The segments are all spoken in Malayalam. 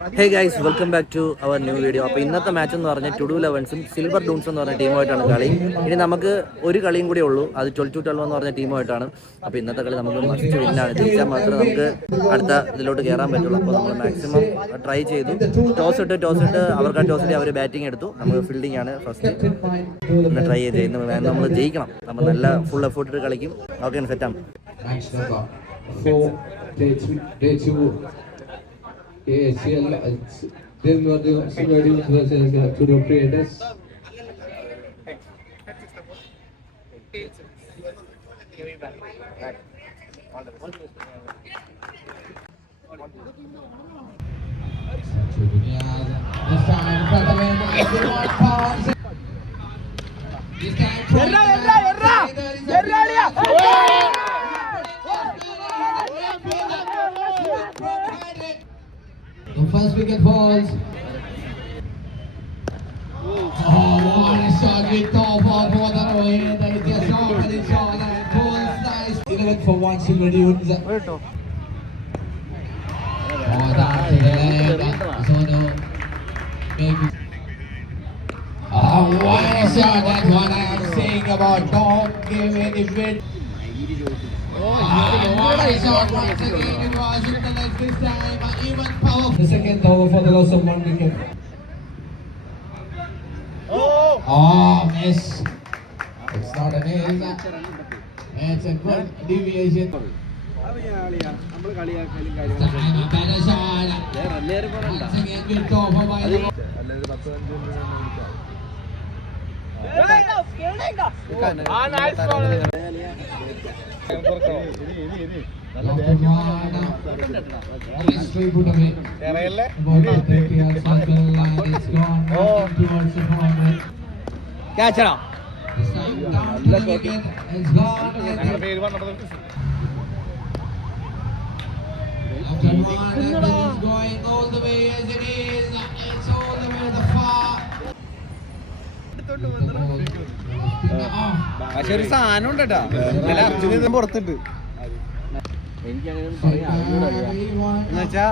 Hey guys, welcome back to our new video. അപ്പോൾ ഇന്നത്തെ മാച്ച് എന്ന് പറഞ്ഞാൽ ടുഡു ലെവൻസും സിൽവർ ഡൂൺസ് എന്ന് പറഞ്ഞ ടീമുമായിട്ടാണ് കളി. ഇനി നമുക്ക് ഒരു കളിയും കൂടി ഉള്ളൂ, അത് 12-12 എന്ന് പറഞ്ഞ ടീമുമായിട്ടാണ്. അപ്പോൾ ഇന്നത്തെ കളി നമുക്ക് മസ്റ്റ് വിന്നാണ്. ജയിച്ചാൽ മാത്രമേ നമുക്ക് അടുത്ത ഇതിലോട്ട് കയറാൻ പറ്റുള്ളൂ. അപ്പോൾ നമ്മൾ മാക്സിമം ട്രൈ ചെയ്തു. ടോസ് ഇട്ട് അവർക്ക് ടോസ് ഇട്ട് അവർ ബാറ്റിംഗ് എടുത്തു. നമുക്ക് ഫീൽഡിംഗ് ആണ് ഫസ്റ്റ് ഒന്ന് ട്രൈ ചെയ്ത് നമ്മൾ ജയിക്കണം. നമ്മൾ നല്ല ഫുൾ എഫേർട്ട് ഇട്ട് കളിക്കും. ഓക്കെ, സെറ്റാണ്. ACL then what the Silver versus Tudor Creators. The first wicket falls. Oh, what a shot with top on for the Rohit. And it gets off and it's on and pulls nice. 11 for 1 Silver Dunes. Oh, that's the leg. So no. Maybe. Oh, what a shot. That's what I'm saying about don't give any win. What a shot once again. It was in the leg this time. Even power. The second over for the loss of 1 wicket. Oh, miss. It's not an ace. It's a good deviation. Better shot. Once again, good over by the nice ball. Straight put away. It's gone towards the corner. Catch it up. It's down to the wicket. It's gone. After one, it's going all the way as it is. It's all the way to the far. പക്ഷെ ഒരു സാധനം ഉണ്ട് കേട്ടോ, നല്ല അർജുന പുറത്തിട്ട് എന്നുവെച്ചാ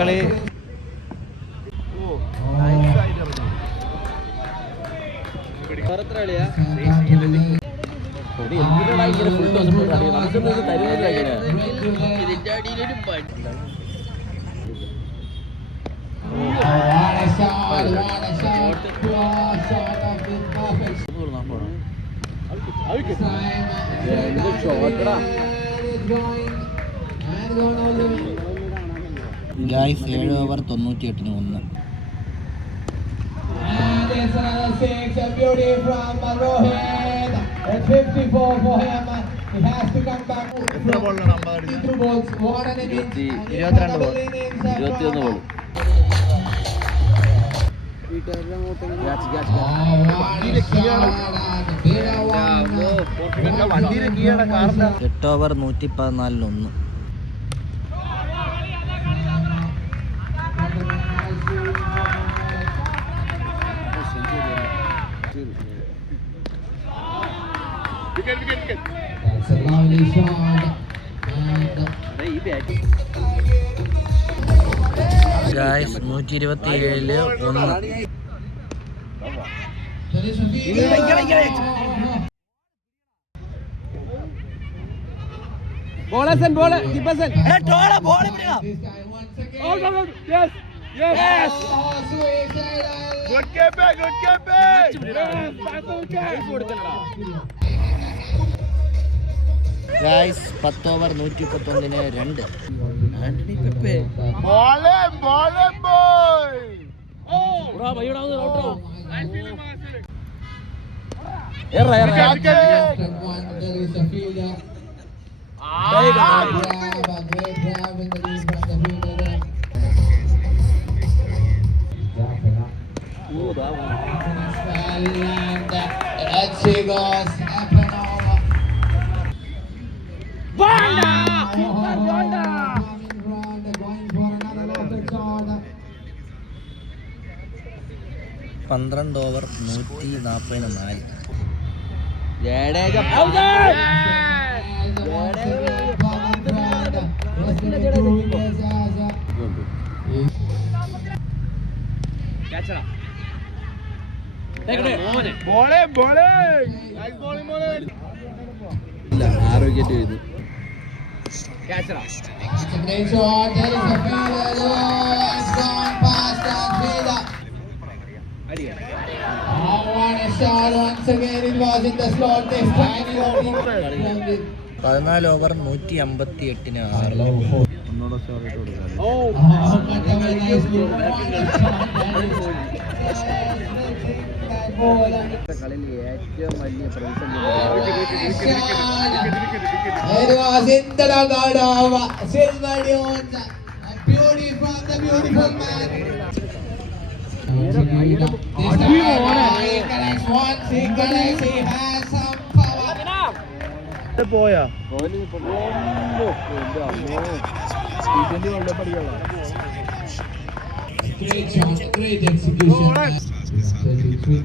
കളി guys 7 over 98-1. And it's another 6, a beauty from Rohit. It's 54 for him. He has to come back from 52 balls. What an innings. 22 ball. എട്ട് over 114-1. That's a lovely shot. Guys 127-1. ബോളേഴ്സൻ ബോൾ കീപ്പേഴ്സൻ ഗായ്സ് 10 ഓവർ 131-2. ആന്റണി പെപ്പെ പന്ത്രണ്ട് ഓവർ 144. 6 വിക്കറ്റ് ചെയ്തു. It's a great shot. There is a fielder. Oh, it's gone past that fielder. Oh, what a shot. Once again, it was in the slot. This time he only 14 over 158-ന് 6. Oh, what a very nice move. What a shot that is. That ball. കളിയിൽ ഏറ്റവും വലിയ പ്രതിസന്ധി It was in the dugout of Silver Dunes. A beautiful, the beautiful man. This time he collects once, he collects, he has some power. പോയാ Great shot, great execution. 33.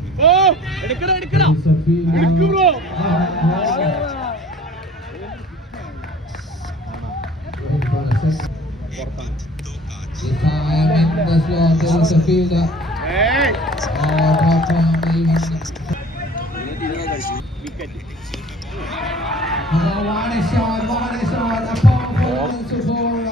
If I am in the slot, there is a fielder. What a shot, what a shot, a powerful support.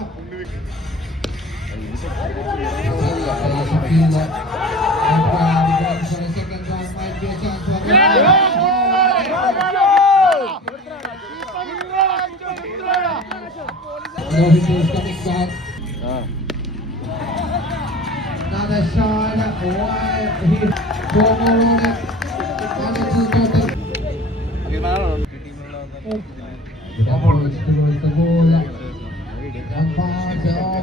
Another shot, he forward, approach towards the ball.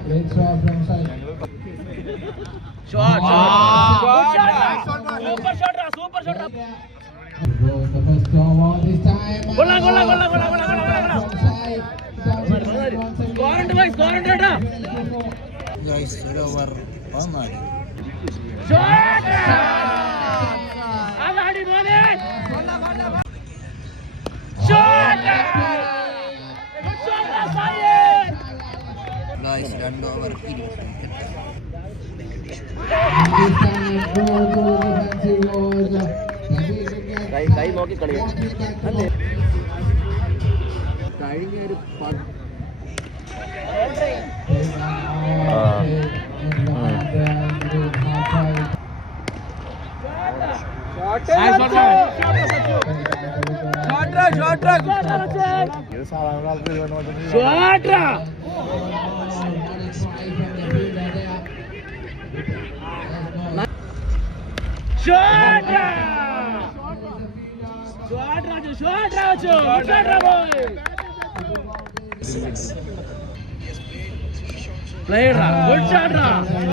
Great shot from side. Shot. Super shot. Goes the first over this time. Goal. From side. Guys, ഒരു ഓവർ 14. Guys, 2 over 20. കൈ നോക്കി കളിയാണ്. കഴിഞ്ഞൊരു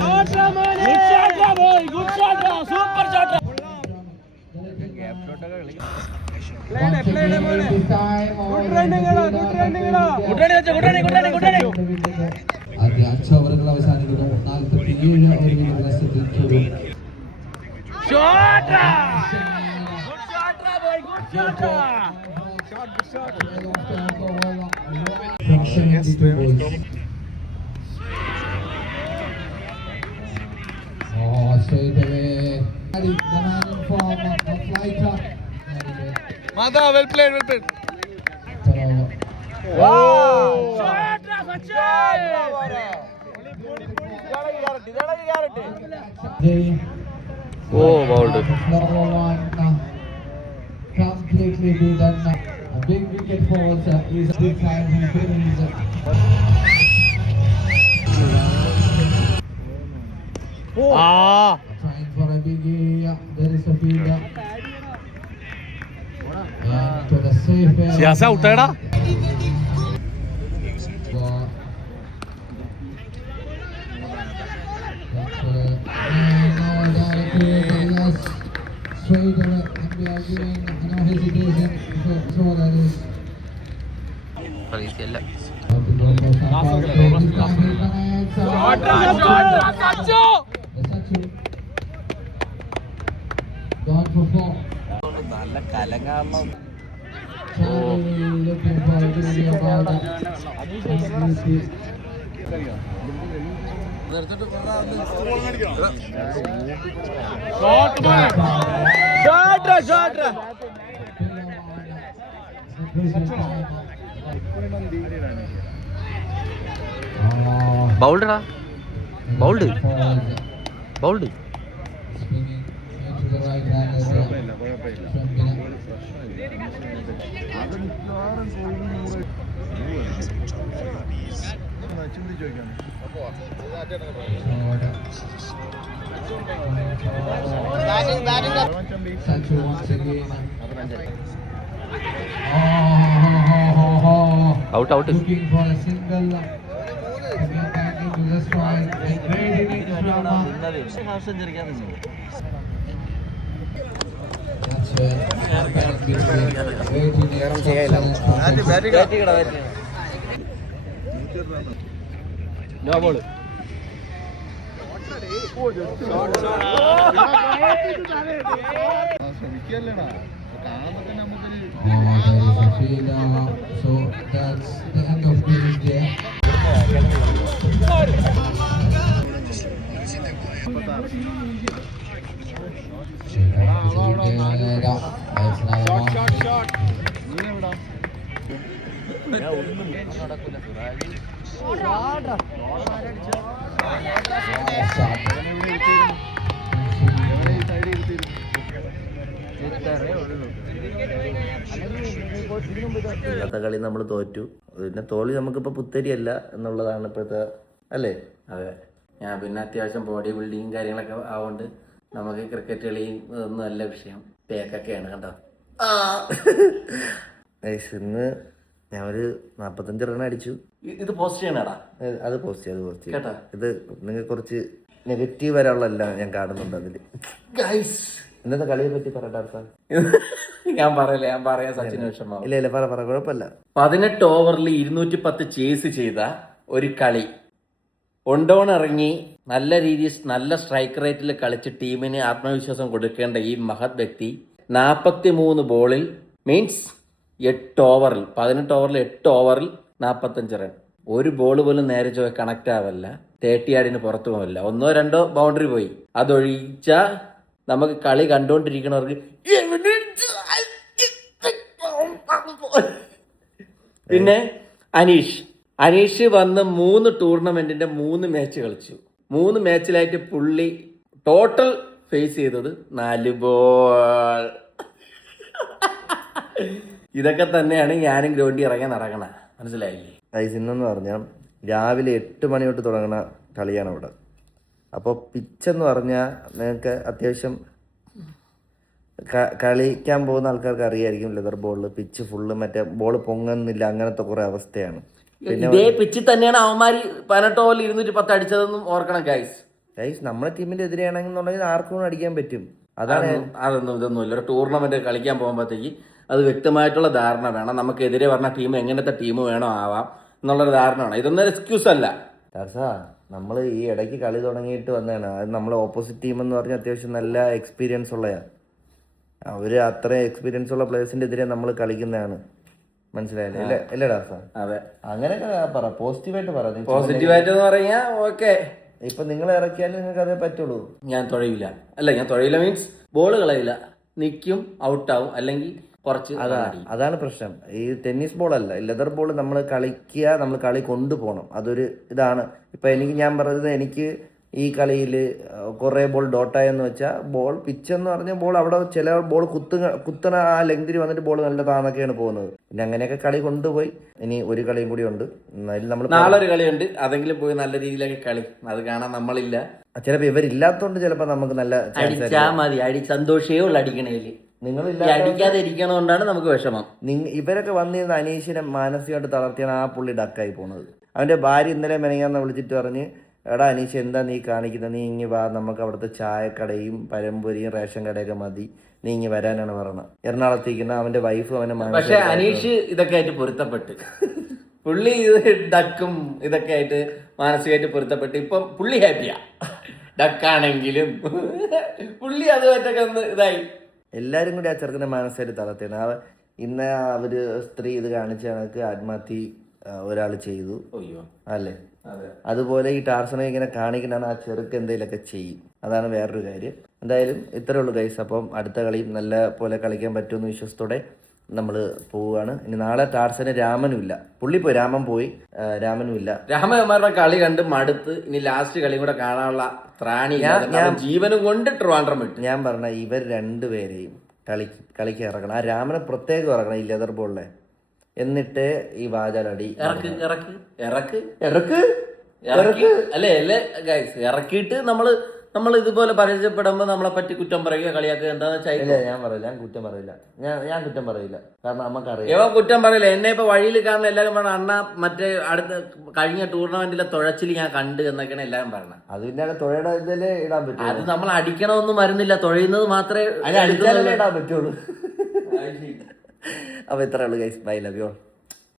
Good shot, boy. Good shot, super shot. ആദ്യ 5 ഓവറുകൾ അവസാനിക്കുന്നു. 47 ഓവറുകൾ മത്സരത്തിൽ straight away. The man in form, a flighter. Mada, well played. bowled. Completely beaten. A big wicket falls. Is a big time. He finishes. Trying for a biggie. There is a fielder. And to the safe area. Siyasa uttada. Straight away, and we are giving no hesitation so that is. കളിക്കല്ല. Gone for 4. നല്ല കലങ്ങാണം. Looking for a video about that. ബൗൾഡാ bowled bowled Swinging into the right hand. Sancho once again. Out out Looking for a single. Again back into the strike. A great innings from that's no ball so that's the end of the day. ഇന്നത്തെ കളി നമ്മൾ തോറ്റു. പിന്നെ തോൽവി നമുക്കിപ്പോൾ പുത്തരിയല്ല എന്നുള്ളതാണ് ഇപ്പോഴത്തെ അല്ലേ? അതെ. ഞാൻ പിന്നെ അത്യാവശ്യം ബോഡി ബിൽഡിങ്ങും കാര്യങ്ങളൊക്കെ ആവുകൊണ്ട് നമുക്ക് ക്രിക്കറ്റ് കളിയും ഇതൊന്നും അല്ല വിഷയം, പേക്കൊക്കെയാണ് കണ്ടോ. ഇന്ന് ഞാൻ ഒരു 45 റൺ അടിച്ചു. ഇത് പോസ്റ്റ് ചെയ്യണടാ. അത് പോസ്റ്റ് കേട്ടാ. ഇത് നിങ്ങൾ കുറച്ച് നെഗറ്റീവ് വരാനുള്ളതല്ല ഞാൻ കാണുന്നുണ്ട് അതിൽ. ഇന്നത്തെ കളിയെ പറ്റി പറയട്ടെ. ഞാൻ പറയാം സച്ചിന് വിഷമം. ഇല്ല പറ കുഴപ്പമില്ല. 18 ഓവറിൽ 210 ചേസ് ചെയ്ത ഒരു കളി, ഒണ്ടോൺ ഇറങ്ങി നല്ല രീതിയിൽ നല്ല സ്ട്രൈക്ക് റേറ്റിൽ കളിച്ച് ടീമിന് ആത്മവിശ്വാസം കൊടുക്കേണ്ട ഈ മഹത് വ്യക്തി 43 ബോളിൽ മീൻസ് 8 ഓവറിൽ 18 ഓവറിൽ 8 ഓവറിൽ 45 റൺ. ഒരു ബോൾ പോലും നേരെ ചൊവ്വേ കണക്റ്റ് ആവല്ല, 30 യാർഡിന് പുറത്തു പോവില്ല, 1-2 ബൗണ്ടറി പോയി. അതൊഴിച്ച നമുക്ക് കളി കണ്ടുകൊണ്ടിരിക്കണവർക്ക് പിന്നെ അനീഷ് വന്ന് 3 ടൂർണമെന്റിന്റെ 3 മാച്ച് കളിച്ചു. 3 മാച്ചിലായിട്ട് പുള്ളി ടോട്ടൽ ഫേസ് ചെയ്തത് 4 ബോൾ. ഇതൊക്കെ തന്നെയാണ് ഞാനും ഗ്രൗണ്ടിൽ ഇറങ്ങാൻ നടക്കണ, മനസ്സിലായില്ലേ? ഇന്നെന്ന് പറഞ്ഞാൽ രാവിലെ 8 മണി തൊട്ട് തുടങ്ങുന്ന കളിയാണ് ഇവിടെ. അപ്പോൾ പിച്ചെന്ന് പറഞ്ഞാൽ നിങ്ങൾക്ക് അത്യാവശ്യം കളിക്കാൻ പോകുന്ന ആൾക്കാർക്ക് അറിയായിരിക്കും. ലെതർ ബോളിൽ പിച്ച് ഫുള്ള് മറ്റേ ബോൾ പൊങ്ങുന്നില്ല, അങ്ങനത്തെ കുറേ അവസ്ഥയാണ്. ഇതേ പിച്ചിൽ തന്നെയാണ് അവന്മാര് 18 ഓവറിൽ 210 അടിച്ചതെന്നും ഓർക്കണം ഗൈസ്. നമ്മുടെ ടീമിന്റെ എതിരെയാണെന്നുണ്ടെങ്കിൽ ആർക്കും അടിക്കാൻ പറ്റും. അതൊന്നും ഇതൊന്നും ഇല്ല. ഒരു ടൂർണമെന്റ് കളിക്കാൻ പോകുമ്പോഴത്തേക്ക് അത് വ്യക്തമായിട്ടുള്ള ധാരണ വേണം. നമുക്കെതിരെ പറഞ്ഞ ടീം എങ്ങനത്തെ ടീം വേണോ ആവാം എന്നുള്ളൊരു ധാരണ വേണം. ഇതൊന്നും എക്സ്ക്യൂസ് അല്ല. നമ്മൾ ഈ ഇടയ്ക്ക് കളി തുടങ്ങിയിട്ട് വന്നതാണ്. അത് നമ്മളെ ഓപ്പോസിറ്റ് ടീം എന്ന് പറഞ്ഞാൽ അത്യാവശ്യം നല്ല എക്സ്പീരിയൻസ് ഉള്ളതാണ്. അവർ അത്രയും എക്സ്പീരിയൻസ് ഉള്ള പ്ലേയേഴ്സിന്റെ എതിരെ നമ്മൾ കളിക്കുന്നതാണ്. മനസ്സിലായില്ലേ? അല്ലേ ഡാസാ? അതെ. അങ്ങനെയൊക്കെ പറ, പോസിറ്റീവായിട്ട് പറ. പോസിറ്റീവായിട്ട് എന്ന് പറഞ്ഞാൽ ഓക്കെ. ഇപ്പൊ നിങ്ങൾ ഇറക്കിയാലും നിങ്ങൾക്ക് അതേ പറ്റുള്ളൂ. ഞാൻ തുഴയില്ല മീൻസ് ബോൾ കളയില്ല, നിൽക്കും, ഔട്ടാവും, അല്ലെങ്കിൽ കുറച്ച്. അതാണ് പ്രശ്നം. ഈ ടെന്നീസ് ബോളല്ല, ലെതർ ബോൾ നമ്മൾ കളിക്കുക, നമ്മൾ കളി കൊണ്ടുപോകണം. അതൊരു ഇതാണ്. ഇപ്പൊ ഞാൻ പറയുന്നത്, എനിക്ക് ഈ കളിയിൽ കുറേ ബോൾ ഡോട്ടായെന്ന് വെച്ചാൽ ബോൾ പിച്ചെന്ന് പറഞ്ഞാൽ ബോൾ അവിടെ ചില ബോൾ കുത്തണ ആ ലെങ്തിൽ വന്നിട്ട് ബോൾ നല്ല താന്നൊക്കെയാണ് പോകുന്നത്. പിന്നെ അങ്ങനെയൊക്കെ കളി കൊണ്ടുപോയി. ഇനി ഒരു കളിയും കൂടി ഉണ്ട്. നാളെ ഒരു കളിയുണ്ട്, അതെങ്കിലും പോയി നല്ല രീതിയിലൊക്കെ കളി, അത് കാണാൻ നമ്മളില്ല. ചിലപ്പോൾ ഇവരില്ലാത്തതുകൊണ്ട് ചിലപ്പോൾ നമുക്ക് നല്ല അടിച്ചാ മതി, സന്തോഷേ ഉള്ളു അടിക്കണേല്. അടിക്കാതെ ഇരിക്കണോണ്ടാണ് നമുക്ക് വിഷമം. ഇവരൊക്കെ വന്നിരുന്ന അനീഷിനെ മാനസികമായിട്ട് തളർത്തിയാണ് ആ പുള്ളി ഡക്കായി പോണത്. അവന്റെ ഭാര്യ ഇന്നലെ മെനങ്ങാന്ന് വിളിച്ചിട്ട് പറഞ്ഞ്, എടാ അനീഷ് എന്താ നീ കാണിക്കുന്നത്, നീ ഇങ്ങി വാ, നമുക്ക് അവിടുത്തെ ചായക്കടയും പരമ്പൊരിയും റേഷൻ കടയൊക്കെ മതി, നീ ഇങ്ങി വരാനാണ് പറഞ്ഞത്. എറണാകുളത്തേക്കുന്ന അവന്റെ വൈഫ് അവനെ. പക്ഷെ അനീഷ് ഇതൊക്കെ ആയിട്ട് പൊരുത്തപ്പെട്ട് പുള്ളി ഡക്കും ഇതൊക്കെ ആയിട്ട് മാനസികമായിട്ട് പൊരുത്തപ്പെട്ട് ഇപ്പം പുള്ളി ഹാപ്പിയാ. ഡക്കാണെങ്കിലും പുള്ളി അതുമായിട്ടൊക്കെ ഒന്ന് ഇതായി. എല്ലാരും കൂടി ആ ചെറുക്കനെ മാനസികമായിട്ട് തളർത്തിയാണ്. ഇന്ന് അവര് സ്ത്രീ ഇത് കാണിച്ച കണക്ക് ആത്മഹത്യ ഒരാൾ ചെയ്തു. അയ്യോ അല്ലേ? അതുപോലെ ഈ ടാർസനെ ഇങ്ങനെ കാണിക്കണ ആ ചെറുക്ക് എന്തെങ്കിലുമൊക്കെ ചെയ്യും. അതാണ് വേറൊരു കാര്യം. എന്തായാലും ഇത്രേ ഉള്ളൂ ഗൈസ്. അപ്പം അടുത്ത കളിയും നല്ല പോലെ കളിക്കാൻ പറ്റുമെന്ന് വിശ്വാസത്തോടെ നമ്മൾ പോവുകയാണ്. ഇനി നാളെ ടാർസന് രാമനും ഇല്ല, പുള്ളി പോയി, രാമൻ പോയി, രാമനും ഇല്ല. രാമന്മാരുടെ കളി കണ്ട് മടുത്ത് ഇനി ലാസ്റ്റ് കളി കൂടെ കാണാനുള്ള ത്രാണി ജീവനും കൊണ്ട് ട്രിവാൻഡ്രം വിട്ടു. ഞാൻ പറഞ്ഞ ഇവർ രണ്ടുപേരെയും കളിക്ക് ഇറക്കണം. ആ രാമനെ പ്രത്യേകം ഇറക്കണം ഈ ലെതർ ബോളിലെ, എന്നിട്ട് ഈ വാചാലടി അല്ലേ ഗൈസ് ഇറക്കിയിട്ട് നമ്മൾ ഇതുപോലെ പരിചയപ്പെടുമ്പോ നമ്മളെ പറ്റി കുറ്റം പറയുക കളിയാക്കുക എന്താന്ന് വെച്ചാൽ ഞാൻ പറയില്ല, ഞാൻ കുറ്റം പറയില്ല, ഞാൻ കുറ്റം പറയില്ല. കാരണം നമുക്കറിയാം ഏവ കുറ്റം പറയില്ല. എന്നെ ഇപ്പൊ വഴിയിൽ കാണുന്ന എല്ലാവരും പറഞ്ഞ അണ്ണ മറ്റേ അടുത്ത കഴിഞ്ഞ ടൂർണമെന്റിലെ തുഴച്ചിൽ ഞാൻ കണ്ട് എന്നൊക്കെയാണ് എല്ലാവരും പറഞ്ഞത്. അത് പിന്നെ തുഴയുടെ ഇതിലേ ഇടാൻ പറ്റും. അത് നമ്മൾ അടിക്കണമെന്നും വരുന്നില്ല, തുഴയുന്നത് മാത്രമേ അടിച്ചാലേ ഇടാൻ പറ്റുള്ളൂ. അപ്പൊ ഇത്രേ ഉള്ളൂ guys. Bye, love you all.